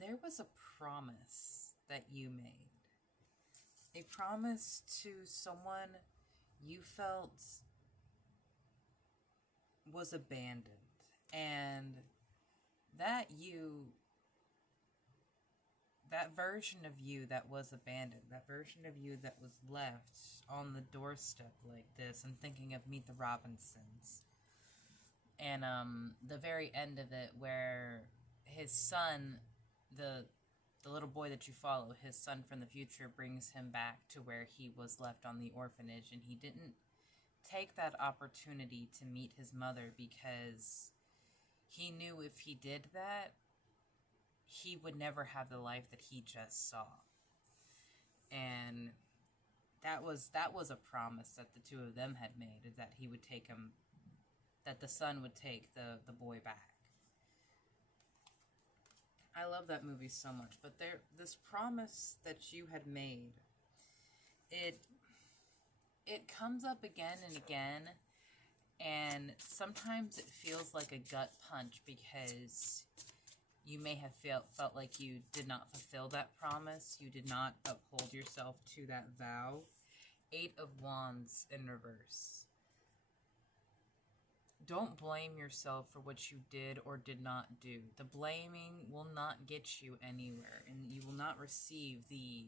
There was a promise that you made. A promise to someone you felt was abandoned. And that you, that version of you that was abandoned, that version of you that was left on the doorstep like this, and thinking of Meet the Robinsons. And the very end of it, where his son, the little boy that you follow, his son from the future, brings him back to where he was left on the orphanage, and he didn't take that opportunity to meet his mother because he knew if he did that, he would never have the life that he just saw. And that was a promise that the two of them had made, is that he would take him, that the son would take the boy back. I love that movie so much, but this promise that you had made, it comes up again and again, and sometimes it feels like a gut punch because you may have felt like you did not fulfill that promise, you did not uphold yourself to that vow. 8 of Wands in reverse. Don't blame yourself for what you did or did not do. The blaming will not get you anywhere, and you will not receive the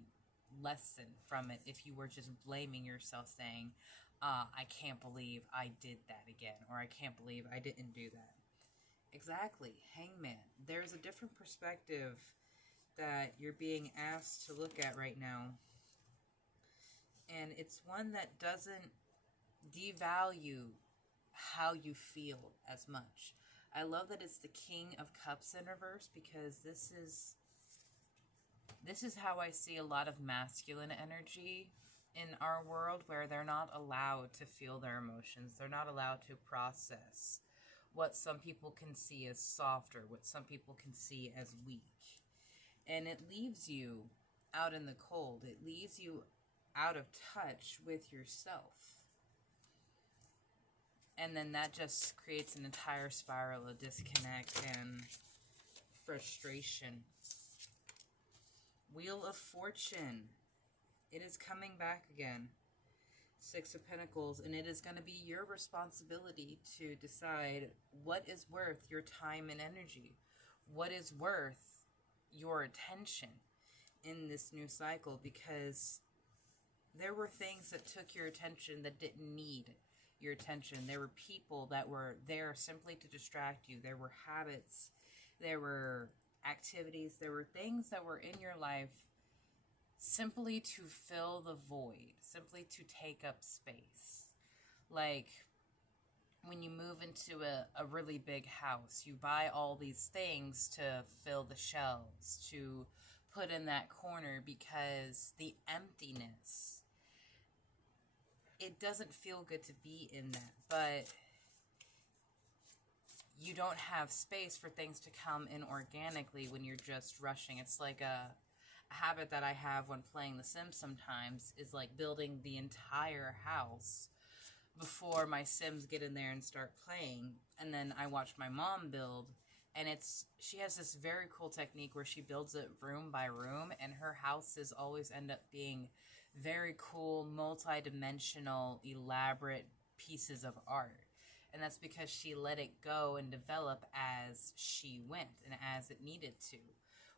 lesson from it if you were just blaming yourself, saying, I can't believe I did that again, or I can't believe I didn't do that. Exactly, Hangman. There's a different perspective that you're being asked to look at right now, and it's one that doesn't devalue how you feel as much. I love that it's the King of Cups in reverse, because this is how I see a lot of masculine energy in our world, where they're not allowed to feel their emotions. They're not allowed to process what some people can see as softer, what some people can see as weak. And it leaves you out in the cold. It leaves you out of touch with yourself. And then that just creates an entire spiral of disconnect and frustration. Wheel of Fortune. It is coming back again. 6 of Pentacles, and it is going to be your responsibility to decide what is worth your time and energy. What is worth your attention in this new cycle, because there were things that took your attention that didn't need your attention. There were people that were there simply to distract you. There were habits, there were activities, there were things that were in your life simply to fill the void, simply to take up space. Like when you move into a really big house, you buy all these things to fill the shelves, to put in that corner, because the emptiness, it doesn't feel good to be in that, but you don't have space for things to come in organically when you're just rushing. It's like a habit that I have when playing The Sims sometimes, is like building the entire house before my Sims get in there and start playing. And then I watch my mom build, and she has this very cool technique where she builds it room by room, and her houses always end up being very cool, multi-dimensional, elaborate pieces of art. And that's because she let it go and develop as she went and as it needed to.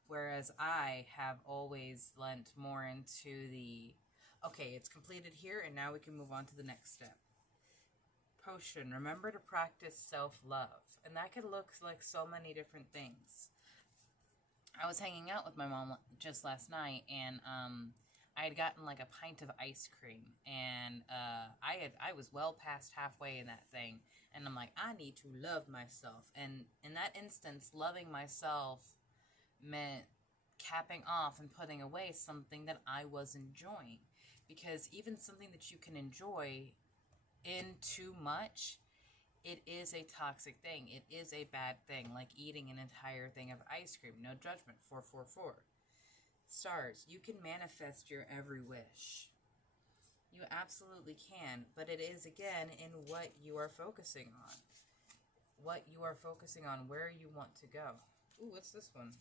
Whereas I have always lent more into the, okay, it's completed here, and now we can move on to the next step. Potion, remember to practice self-love. And that could look like so many different things. I was hanging out with my mom just last night, and I had gotten like a pint of ice cream, and I was well past halfway in that thing, and I'm like, I need to love myself. And in that instance, loving myself meant capping off and putting away something that I was enjoying. Because even something that you can enjoy in too much, it is a toxic thing. It is a bad thing, like eating an entire thing of ice cream. No judgment. 444. Stars, you can manifest your every wish. You absolutely can, but it is, again, in what you are focusing on. What you are focusing on, where you want to go. Ooh, what's this one?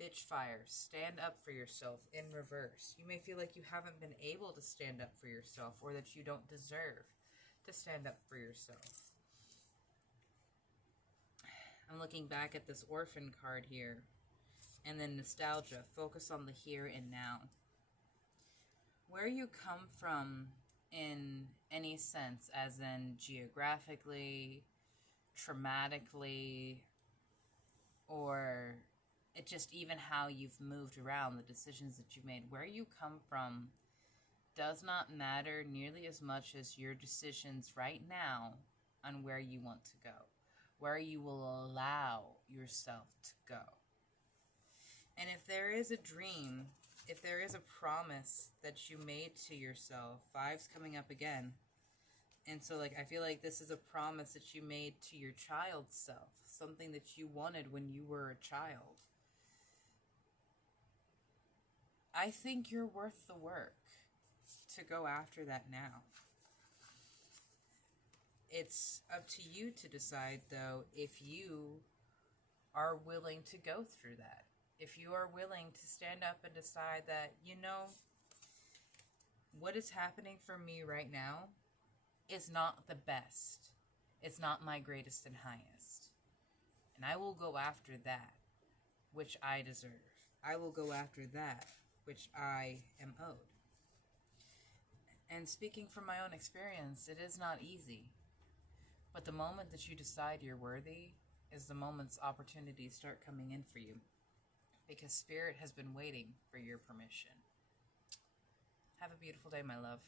Bitch fire, stand up for yourself in reverse. You may feel like you haven't been able to stand up for yourself, or that you don't deserve to stand up for yourself. I'm looking back at this orphan card here. And then nostalgia. Focus on the here and now. Where you come from in any sense, as in geographically, traumatically, or it just even how you've moved around, the decisions that you made, where you come from does not matter nearly as much as your decisions right now on where you want to go, where you will allow yourself to go. And if there is a dream, if there is a promise that you made to yourself, five's coming up again. And so, I feel like this is a promise that you made to your child's self, something that you wanted when you were a child. I think you're worth the work to go after that now. It's up to you to decide, though, if you are willing to go through that. If you are willing to stand up and decide that, what is happening for me right now is not the best. It's not my greatest and highest. And I will go after that which I deserve. I will go after that which I am owed. And speaking from my own experience, it is not easy. But the moment that you decide you're worthy is the moment's opportunities start coming in for you. Because Spirit has been waiting for your permission. Have a beautiful day, my love.